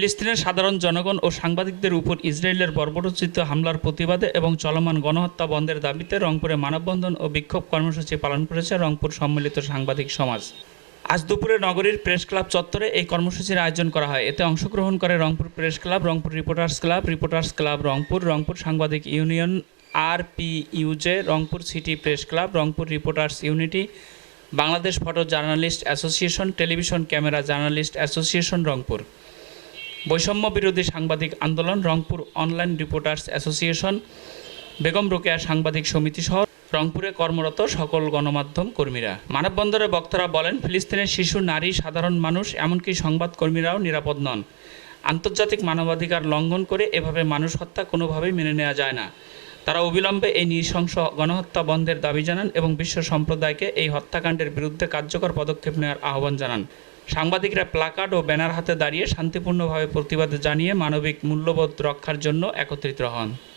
ফিলিস্তিনের সাধারণ জনগণ ও সাংবাদিকদের উপর ইসরায়েলের বর্বরোচিত হামলার প্রতিবাদে এবং চলমান গণহত্যা বন্ধের দাবিতে রংপুরে মানববন্ধন ও বিক্ষোভ কর্মসূচি পালন করেছে রংপুর সম্মিলিত সাংবাদিক সমাজ। আজ দুপুরে নগরীর প্রেস ক্লাব চত্বরে এই কর্মসূচির আয়োজন করা হয়। এতে অংশগ্রহণ করে Rangpur press club, Rangpur reporters club reporters club Rangpur Rangpur সাংবাদিক union R P U J Rangpur city press club, Rangpur reporters unity, Bangladesh photo journalist association, television camera journalist association Rangpur. বৈষম্য বিরোধী সাংবাদিক আন্দোলন, Rangpur online reporters association, Begum Rokeya সাংবাদিক সমিতি সহ রংপুরে কর্মরত সকল গণমাধ্যম কর্মীরা। মানববন্ধনে বক্তারা বলেন, ফিলিস্তিনের শিশু, নারী, সাধারণ মানুষ, এমনকি সংবাদকর্মীরাও নিরাপদ নন। আন্তর্জাতিক মানবাধিকার লঙ্ঘন করে এভাবে মানুষ হত্যা কোনোভাবেই মেনে নেওয়া যায় না। তারা অবিলম্বে এই নৃশংস গণহত্যা বন্ধের দাবি জানান এবং বিশ্ব সম্প্রদায়কে এই হত্যাকাণ্ডের বিরুদ্ধে কার্যকর পদক্ষেপ নেওয়ার আহ্বান জানান। সাংবাদিকরা প্লাকার্ড ও ব্যানার হাতে দাঁড়িয়ে শান্তিপূর্ণভাবে প্রতিবাদ জানিয়ে মানবিক মূল্যবোধ রক্ষার জন্য একত্রিত হন।